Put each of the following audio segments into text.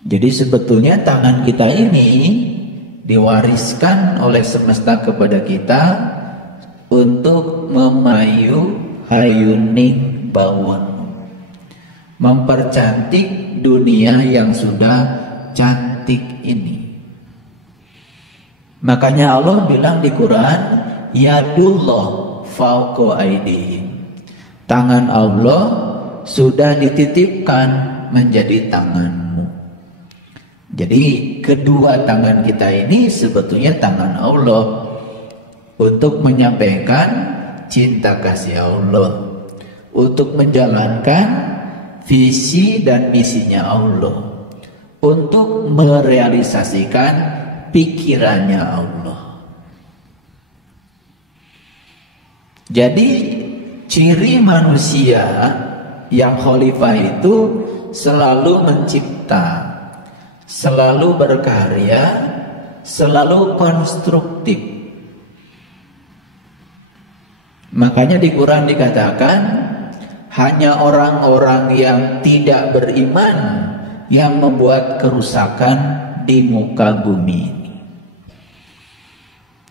Jadi sebetulnya tangan kita ini diwariskan oleh semesta kepada kita untuk memayu hayuning bawon, mempercantik dunia yang sudah cantik ini. Makanya Allah bilang di Quran, yadullah fauqa aydihim. Tangan Allah sudah dititipkan menjadi tanganmu. Jadi kedua tangan kita ini sebetulnya tangan Allah untuk menyampaikan cinta kasih Allah, untuk menjalankan visi dan misinya Allah, untuk merealisasikan pikirannya Allah. Jadi ciri manusia yang khalifah itu selalu mencipta, selalu berkarya, selalu konstruktif. Makanya di Quran dikatakan hanya orang-orang yang tidak beriman yang membuat kerusakan di muka bumi ini.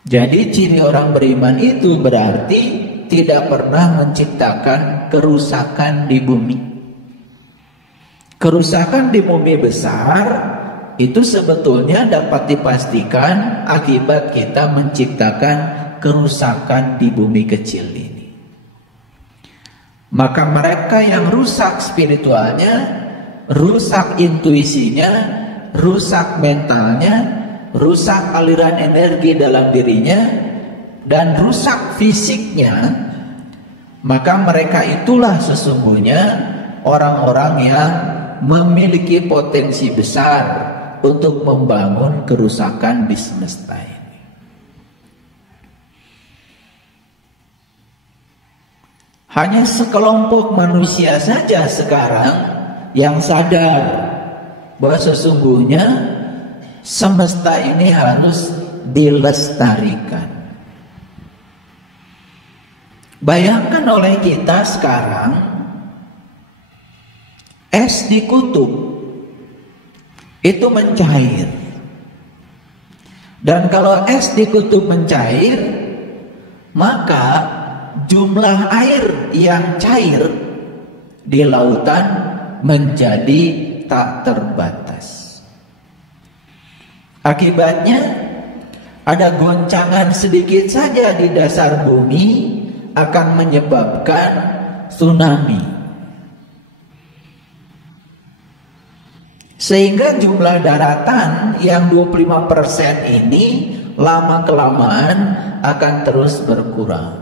Jadi ciri orang beriman itu berarti tidak pernah menciptakan kerusakan di bumi. Kerusakan di bumi besar itu sebetulnya dapat dipastikan akibat kita menciptakan kerusakan di bumi kecil ini. Maka mereka yang rusak spiritualnya, rusak intuisinya, rusak mentalnya, rusak aliran energi dalam dirinya, dan rusak fisiknya, maka mereka itulah sesungguhnya orang-orang yang memiliki potensi besar untuk membangun kerusakan di semesta ini. Hanya sekelompok manusia saja sekarang yang sadar bahwa sesungguhnya semesta ini harus dilestarikan. Bayangkan oleh kita sekarang, es di kutub itu mencair. Dan kalau es di kutub mencair, maka jumlah air yang cair di lautan menjadi tak terbatas. Akibatnya ada goncangan sedikit saja di dasar bumi akan menyebabkan tsunami. Sehingga jumlah daratan yang 25% ini lama-kelamaan akan terus berkurang.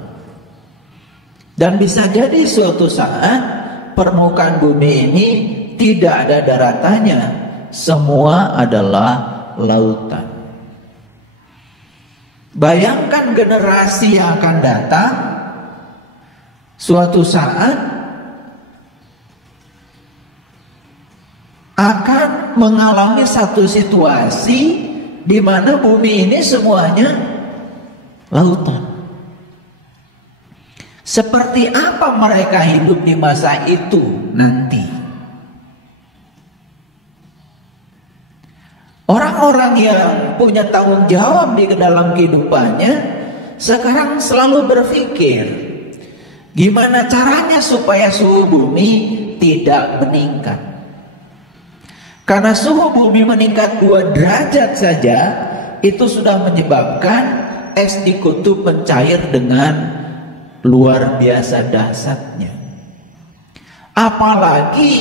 Dan bisa jadi suatu saat permukaan bumi ini tidak ada daratannya, semua adalah lautan. Bayangkan generasi yang akan datang, suatu saat akan mengalami satu situasi di mana bumi ini semuanya lautan. Seperti apa mereka hidup di masa itu nanti? Orang-orang yang punya tanggung jawab di dalam kehidupannya sekarang selalu berpikir, gimana caranya supaya suhu bumi tidak meningkat. Karena suhu bumi meningkat 2 derajat saja, itu sudah menyebabkan es di kutub mencair dengan luar biasa dahsyatnya. Apalagi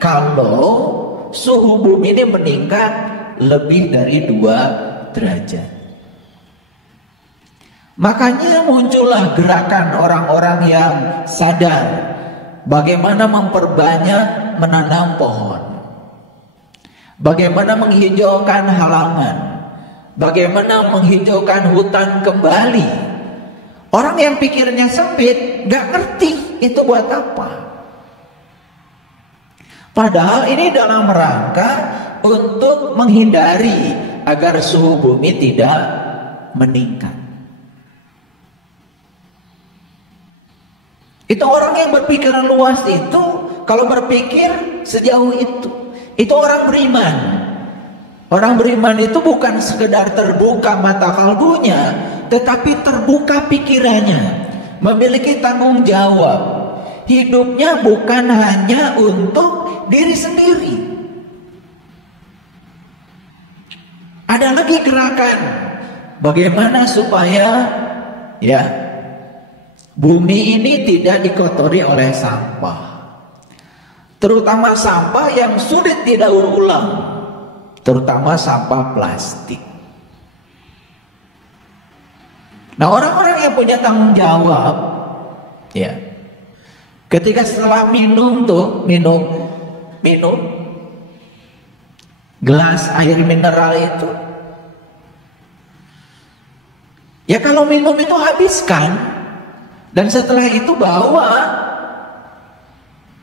kalau suhu bumi ini meningkat lebih dari 2 derajat. Makanya muncullah gerakan orang-orang yang sadar bagaimana memperbanyak menanam pohon, bagaimana menghijaukan halaman, bagaimana menghijaukan hutan kembali. Orang yang pikirnya sempit gak ngerti itu buat apa. Padahal ini dalam rangka untuk menghindari agar suhu bumi tidak meningkat. Itu orang yang berpikiran luas itu, kalau berpikir sejauh itu orang beriman. Orang beriman itu bukan sekedar terbuka mata kalbunya, tetapi terbuka pikirannya, memiliki tanggung jawab. Hidupnya bukan hanya untuk diri sendiri. Ada lagi gerakan bagaimana supaya bumi ini tidak dikotori oleh sampah, terutama sampah yang sulit didaur ulang, terutama sampah plastik. Nah, orang-orang yang punya tanggung jawab, ketika setelah minum gelas air mineral itu, kalau minum itu habiskan, dan setelah itu bawa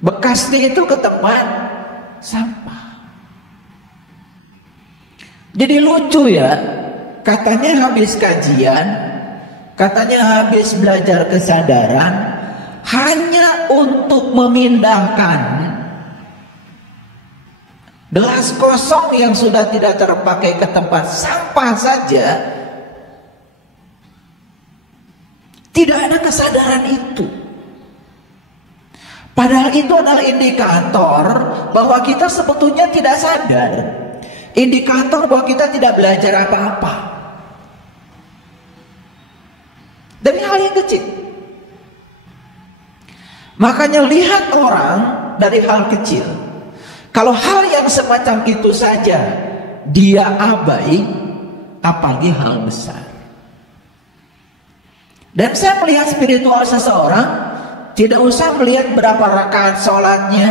bekasnya itu ke tempat sampah. Jadi lucu ya, katanya habis kajian, katanya habis belajar kesadaran, hanya untuk memindahkan gelas kosong yang sudah tidak terpakai ke tempat sampah saja, tidak ada kesadaran itu. Padahal itu adalah indikator bahwa kita sebetulnya tidak sadar, indikator bahwa kita tidak belajar apa-apa dari hal yang kecil. Makanya lihat orang dari hal kecil. Kalau hal yang semacam itu saja dia abai, apalagi hal besar. Dan saya melihat spiritual seseorang, tidak usah melihat berapa rakaat sholatnya,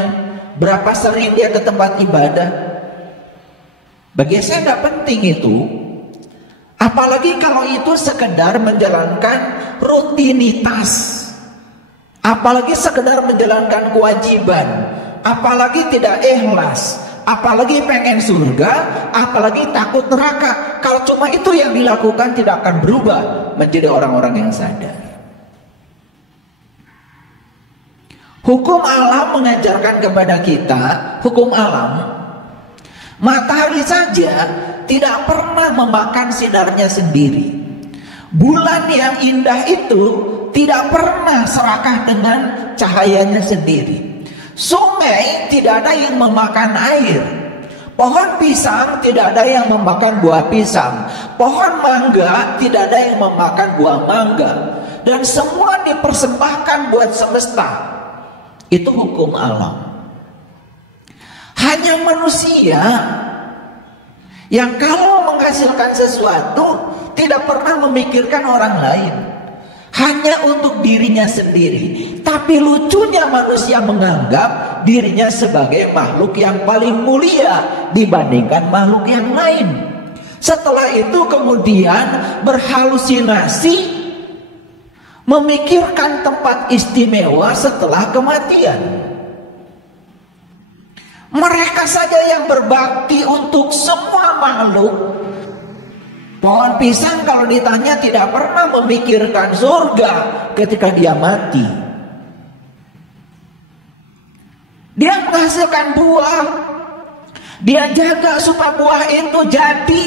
berapa sering dia ke tempat ibadah. Bagi saya tidak penting itu. Apalagi kalau itu sekedar menjalankan rutinitas, apalagi sekedar menjalankan kewajiban, apalagi tidak ikhlas, apalagi pengen surga, apalagi takut neraka. Kalau cuma itu yang dilakukan, tidak akan berubah menjadi orang-orang yang sadar. Hukum alam mengajarkan kepada kita, hukum alam, matahari saja tidak pernah memakan sinarnya sendiri. Bulan yang indah itu tidak pernah serakah dengan cahayanya sendiri. Sungai tidak ada yang memakan air. Pohon pisang tidak ada yang memakan buah pisang. Pohon mangga tidak ada yang memakan buah mangga. Dan semua dipersembahkan buat semesta. Itu hukum alam. Hanya manusia yang kalau menghasilkan sesuatu tidak pernah memikirkan orang lain, hanya untuk dirinya sendiri. Tapi lucunya manusia menganggap dirinya sebagai makhluk yang paling mulia dibandingkan makhluk yang lain. Setelah itu kemudian berhalusinasi, memikirkan tempat istimewa setelah kematian. Mereka saja yang berbakti untuk semua makhluk. Pohon pisang kalau ditanya tidak pernah memikirkan surga ketika dia mati. Dia menghasilkan buah, dia jaga supaya buah itu jadi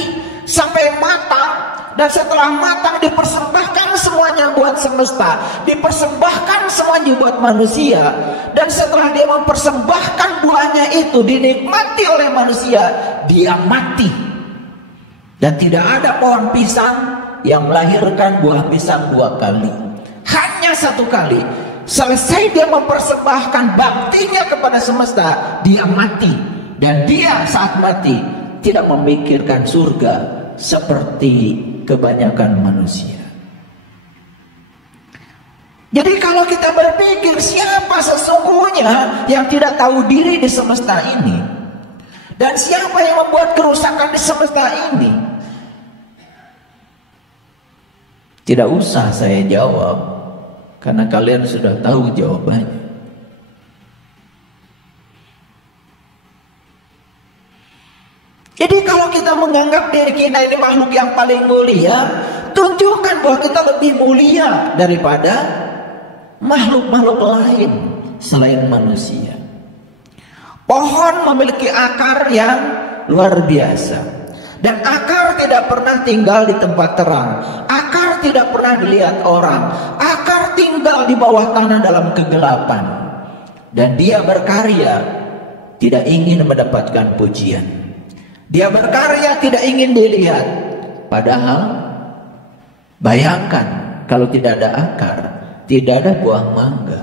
sampai matang. Dan setelah matang dipersembahkan semuanya buat semesta, dipersembahkan semuanya buat manusia. Dan setelah dia mempersembahkan buahnya itu dinikmati oleh manusia, dia mati. Dan tidak ada pohon pisang yang melahirkan buah pisang 2 kali, hanya 1 kali. Selesai dia mempersembahkan baktinya kepada semesta, dia mati. Dan dia saat mati tidak memikirkan surga seperti kebanyakan manusia. Jadi kalau kita berpikir siapa sesungguhnya yang tidak tahu diri di semesta ini, dan siapa yang membuat kerusakan di semesta ini, tidak usah saya jawab, karena kalian sudah tahu jawabannya. Jadi kalau kita menganggap diri kita ini makhluk yang paling mulia, tunjukkan bahwa kita lebih mulia daripada makhluk-makhluk lain selain manusia. Pohon memiliki akar yang luar biasa. Dan akar tidak pernah tinggal di tempat terang. Akar tidak pernah dilihat orang. Akar tinggal di bawah tanah dalam kegelapan. Dan dia berkarya tidak ingin mendapatkan pujian. Dia berkarya tidak ingin dilihat. Padahal bayangkan kalau tidak ada akar, tidak ada buah mangga.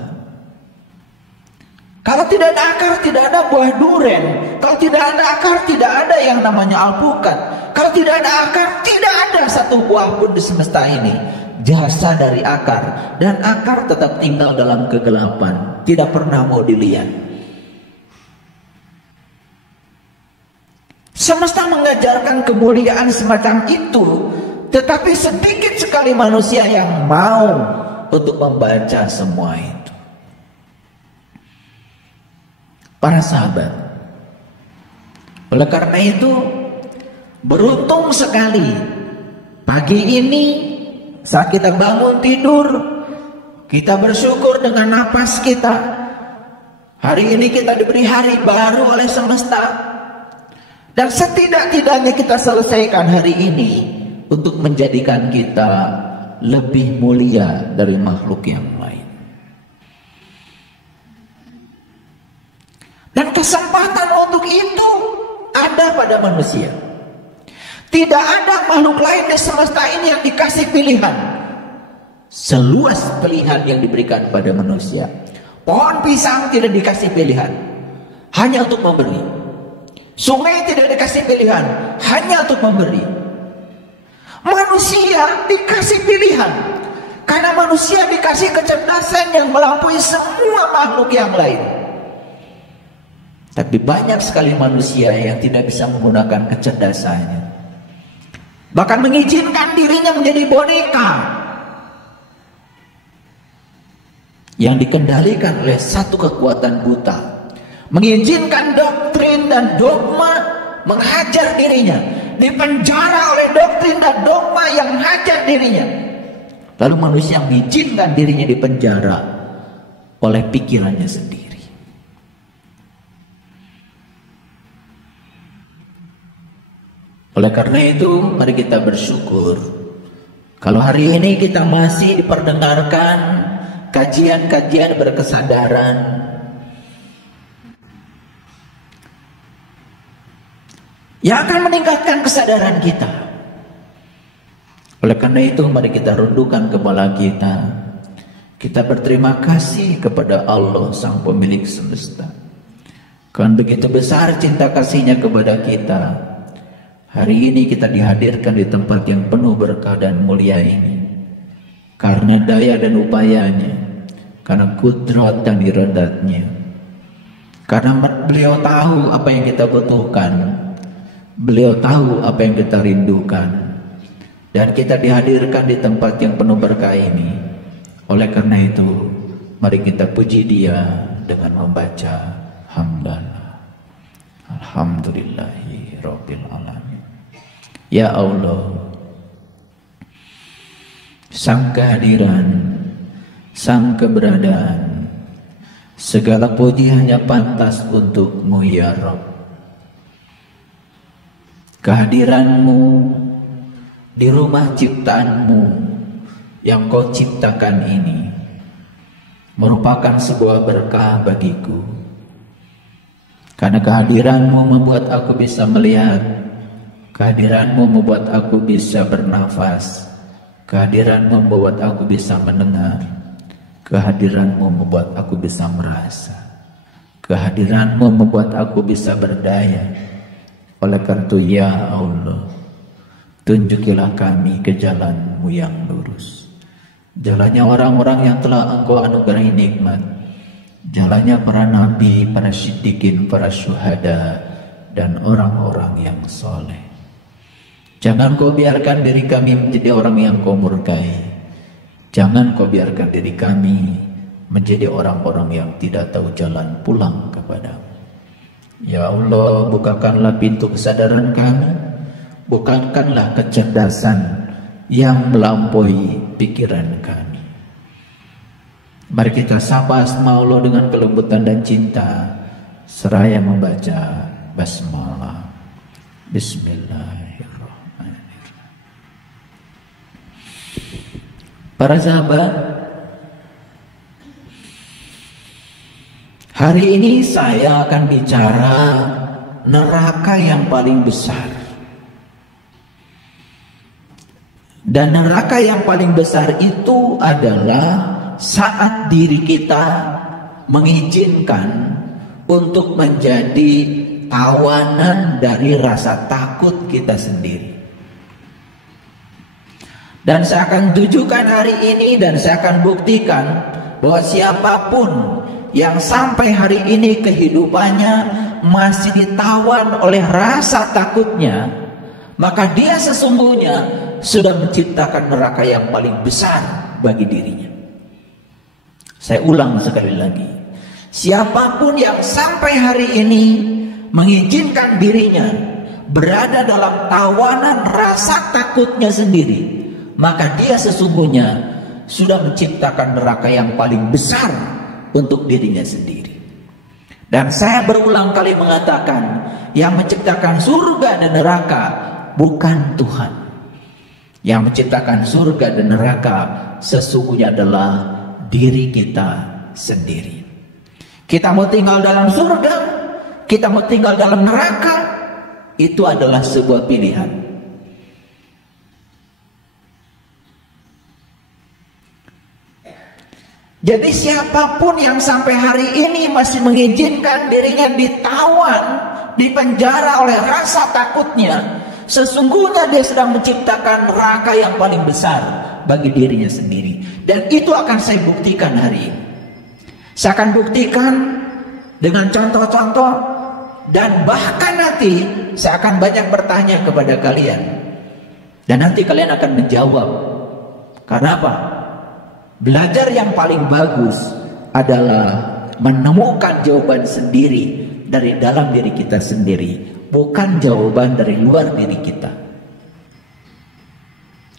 Kalau tidak ada akar, tidak ada buah duren. Kalau tidak ada akar, tidak ada yang namanya alpukat. Kalau tidak ada akar, tidak ada satu buah pun di semesta ini. Jasa dari akar. Dan akar tetap tinggal dalam kegelapan. Tidak pernah mau dilihat. Semesta mengajarkan kemuliaan semacam itu. Tetapi sedikit sekali manusia yang mau untuk membaca semua itu. Para sahabat, oleh karena itu beruntung sekali pagi ini saat kita bangun tidur, kita bersyukur dengan napas kita. Hari ini kita diberi hari baru oleh semesta. Dan setidak-tidaknya kita selesaikan hari ini untuk menjadikan kita lebih mulia dari makhluk yang lain. Dan kesempatan untuk itu ada pada manusia. Tidak ada makhluk lain di semesta ini yang dikasih pilihan seluas pilihan yang diberikan pada manusia. Pohon pisang tidak dikasih pilihan, hanya untuk memberi. Sungai tidak dikasih pilihan, hanya untuk memberi. Manusia dikasih pilihan, karena manusia dikasih kecerdasan yang melampaui semua makhluk yang lain. Tapi banyak sekali manusia yang tidak bisa menggunakan kecerdasannya. Bahkan mengizinkan dirinya menjadi boneka yang dikendalikan oleh satu kekuatan buta. Mengizinkan doktrin dan dogma menghajar dirinya. Dipenjara oleh doktrin dan dogma yang menghajar dirinya. Lalu manusia mengizinkan dirinya dipenjara oleh pikirannya sendiri. Oleh karena itu, mari kita bersyukur kalau hari ini kita masih diperdengarkan kajian-kajian berkesadaran. Yang akan meningkatkan kesadaran kita. Oleh karena itu, mari kita runduhkan kepala kita. Kita berterima kasih kepada Allah, Sang Pemilik Semesta. Karena begitu besar cinta kasih-Nya kepada kita. Hari ini kita dihadirkan di tempat yang penuh berkah dan mulia ini. Karena daya dan upayanya. Karena kudrat dan iradatnya. Karena beliau tahu apa yang kita butuhkan. Beliau tahu apa yang kita rindukan. Dan kita dihadirkan di tempat yang penuh berkah ini. Oleh karena itu, mari kita puji Dia dengan membaca hamdalah. Alhamdulillahi Rabbil Alamin. Ya Allah, Sang kehadiran, Sang keberadaan, segala puji hanya pantas untuk-Mu ya Rabb. Kehadiran-Mu di rumah ciptaan-Mu yang Kau ciptakan ini merupakan sebuah berkah bagiku. Karena kehadiran-Mu membuat aku bisa melihat. Kehadiran-Mu membuat aku bisa bernafas. Kehadiran-Mu membuat aku bisa mendengar. Kehadiran-Mu membuat aku bisa merasa. Kehadiran-Mu membuat aku bisa berdaya. Oleh karena itu, ya Allah, tunjukilah kami ke jalan-Mu yang lurus. Jalannya orang-orang yang telah Engkau anugerahi nikmat. Jalannya para nabi, para siddiqin, para syuhada, dan orang-orang yang soleh. Jangan Kau biarkan diri kami menjadi orang yang Kau murkai. Jangan Kau biarkan diri kami menjadi orang-orang yang tidak tahu jalan pulang kepada-Mu. Ya Allah, bukakanlah pintu kesadaran kami. Bukakanlah kecerdasan yang melampaui pikiran kami. Mari kita sapa asma Allah dengan kelembutan dan cinta seraya membaca basmalah. Bismillahirrahmanirrahim. Para sahabat, hari ini saya akan bicara neraka yang paling besar. Dan neraka yang paling besar itu adalah saat diri kita mengizinkan untuk menjadi tawanan dari rasa takut kita sendiri. Dan saya akan tunjukkan hari ini, dan saya akan buktikan bahwa siapapun yang sampai hari ini kehidupannya masih ditawan oleh rasa takutnya, maka dia sesungguhnya sudah menciptakan neraka yang paling besar bagi dirinya. Saya ulang sekali lagi, siapapun yang sampai hari ini mengizinkan dirinya berada dalam tawanan rasa takutnya sendiri, maka dia sesungguhnya sudah menciptakan neraka yang paling besar untuk dirinya sendiri. Dan saya berulang kali mengatakan, yang menciptakan surga dan neraka bukan Tuhan. Yang menciptakan surga dan neraka sesungguhnya adalah diri kita sendiri. Kita mau tinggal dalam surga, kita mau tinggal dalam neraka, itu adalah sebuah pilihan. Jadi siapapun yang sampai hari ini masih mengizinkan dirinya ditawan, dipenjara oleh rasa takutnya, sesungguhnya dia sedang menciptakan neraka yang paling besar bagi dirinya sendiri. Dan itu akan saya buktikan hari ini. Saya akan buktikan dengan contoh-contoh, dan bahkan nanti saya akan banyak bertanya kepada kalian. Dan nanti kalian akan menjawab. Karena apa? Belajar yang paling bagus adalah menemukan jawaban sendiri dari dalam diri kita sendiri, bukan jawaban dari luar diri kita.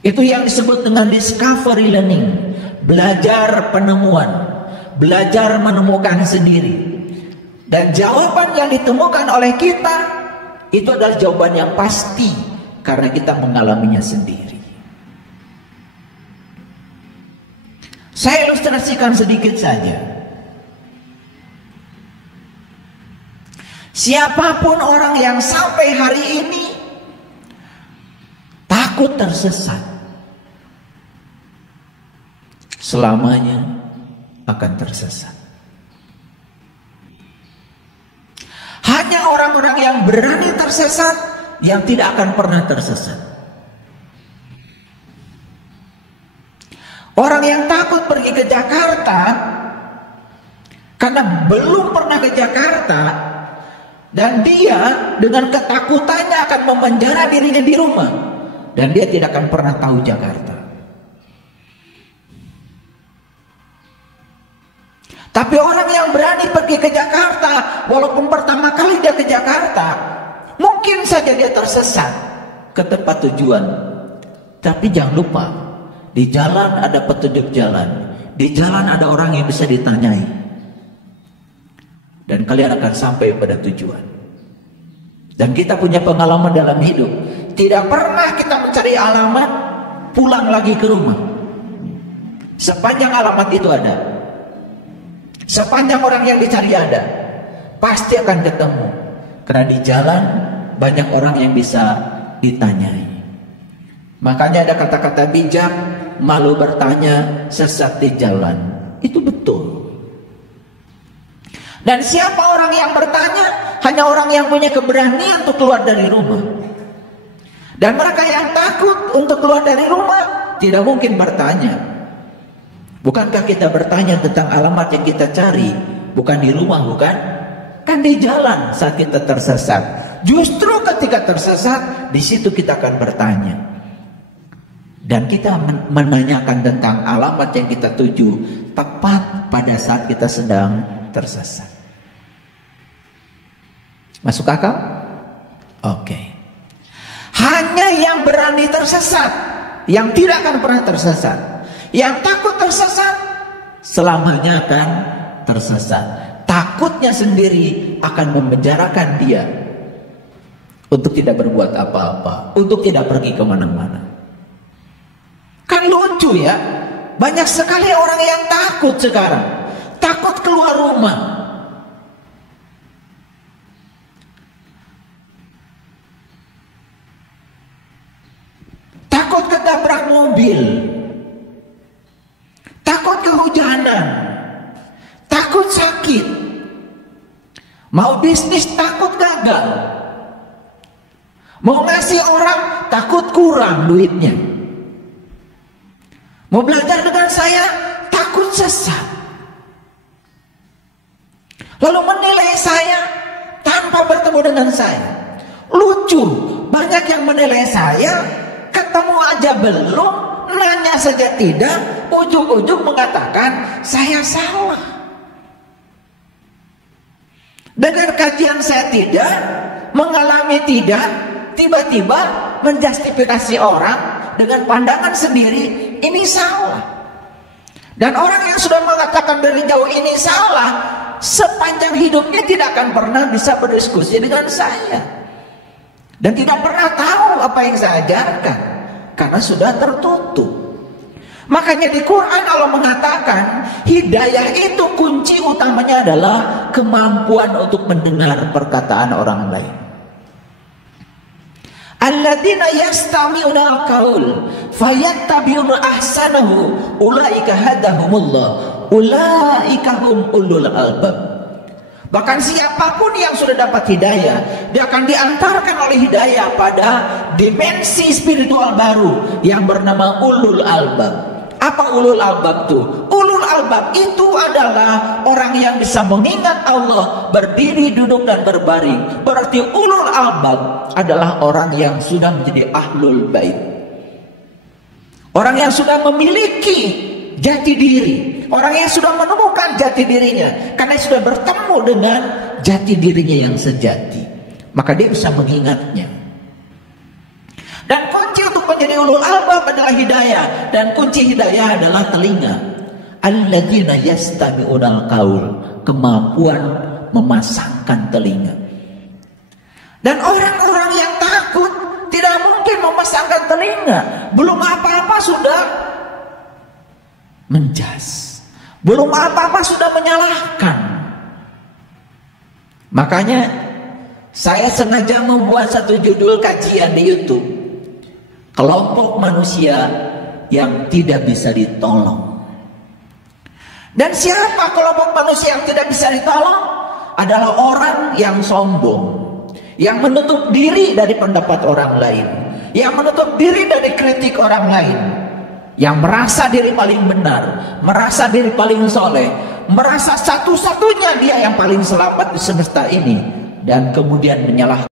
Itu yang disebut dengan discovery learning, belajar penemuan, belajar menemukan sendiri. Dan jawaban yang ditemukan oleh kita itu adalah jawaban yang pasti karena kita mengalaminya sendiri. Saya ilustrasikan sedikit saja. Siapapun orang yang sampai hari ini takut tersesat, selamanya akan tersesat. Hanya orang-orang yang berani tersesat yang tidak akan pernah tersesat. Orang yang takut pergi ke Jakarta karena belum pernah ke Jakarta, dan dia dengan ketakutannya akan memenjara dirinya di rumah, dan dia tidak akan pernah tahu Jakarta. Tapi orang yang berani pergi ke Jakarta, walaupun pertama kali dia ke Jakarta, mungkin saja dia tersesat ke tempat tujuan. Tapi jangan lupa, di jalan ada petunjuk jalan, di jalan ada orang yang bisa ditanyai, dan kalian akan sampai pada tujuan. Dan kita punya pengalaman dalam hidup, tidak pernah kita mencari alamat pulang lagi ke rumah. Sepanjang alamat itu ada, sepanjang orang yang dicari ada, pasti akan ketemu. Karena di jalan banyak orang yang bisa ditanyai. Makanya ada kata-kata bijak, malu bertanya, sesat di jalan. Itu betul. Dan siapa orang yang bertanya? Hanya orang yang punya keberanian untuk keluar dari rumah. Dan mereka yang takut untuk keluar dari rumah tidak mungkin bertanya. Bukankah kita bertanya tentang alamat yang kita cari? Bukan di rumah, bukan? Kan di jalan saat kita tersesat. Justru ketika tersesat, di situ kita akan bertanya. Dan kita menanyakan tentang alamat yang kita tuju tepat pada saat kita sedang tersesat. Masuk akal? Oke. Hanya yang berani tersesat, yang tidak akan pernah tersesat. Yang takut tersesat, selamanya akan tersesat. Takutnya sendiri akan memenjarakan dia. untuk tidak berbuat apa-apa, untuk tidak pergi kemana-mana. Kan lucu ya, banyak sekali orang yang takut sekarang, takut keluar rumah. Takut ketabrak mobil, takut kehujanan, takut sakit, mau bisnis takut gagal, mau ngasih orang takut kurang duitnya, mau belajar dengan saya takut sesat, lalu menilai saya tanpa bertemu dengan saya. Lucu, banyak yang menilai saya, ketemu aja belum, nanya saja tidak, ujung-ujung mengatakan saya salah. Dengan kajian saya tidak, mengalami tidak, tiba-tiba menjustifikasi orang dengan pandangan sendiri, ini salah. Dan orang yang sudah mengatakan dari jauh ini salah, sepanjang hidupnya tidak akan pernah bisa berdiskusi dengan saya, dan tidak pernah tahu apa yang saya ajarkan, karena sudah tertutup. Makanya di Quran Allah mengatakan hidayah itu kunci utamanya adalah kemampuan untuk mendengar perkataan orang lain. Alladzina yastami'una al-qaul fayattabi'una ahsanahu ulaika hadahumullah ulaika hum ulul albab. Bahkan siapapun yang sudah dapat hidayah, dia akan diantarkan oleh hidayah pada dimensi spiritual baru yang bernama ulul albab. Apa ulul albab itu? Ulul albab itu adalah orang yang bisa mengingat Allah berdiri, duduk, dan berbaring. Berarti ulul albab adalah orang yang sudah menjadi ahlul bait, orang yang sudah memiliki jati diri, orang yang sudah menemukan jati dirinya karena sudah bertemu dengan jati dirinya yang sejati, maka dia bisa mengingatnya. Dan kunci untuk menjadi ulul albab adalah hidayah, dan kunci hidayah adalah telinga. Alladzina yastami'unal qaul, kemampuan memasangkan telinga. Dan orang-orang yang takut tidak mungkin memasangkan telinga. Belum apa-apa sudah menjas, belum apa-apa sudah menyalahkan. Makanya saya sengaja membuat satu judul kajian di YouTube, kelompok manusia yang tidak bisa ditolong. Dan siapa kelompok manusia yang tidak bisa ditolong? Adalah orang yang sombong, yang menutup diri dari pendapat orang lain, yang menutup diri dari kritik orang lain, yang merasa diri paling benar, merasa diri paling soleh, merasa satu-satunya dia yang paling selamat di semesta ini, dan kemudian menyalahkan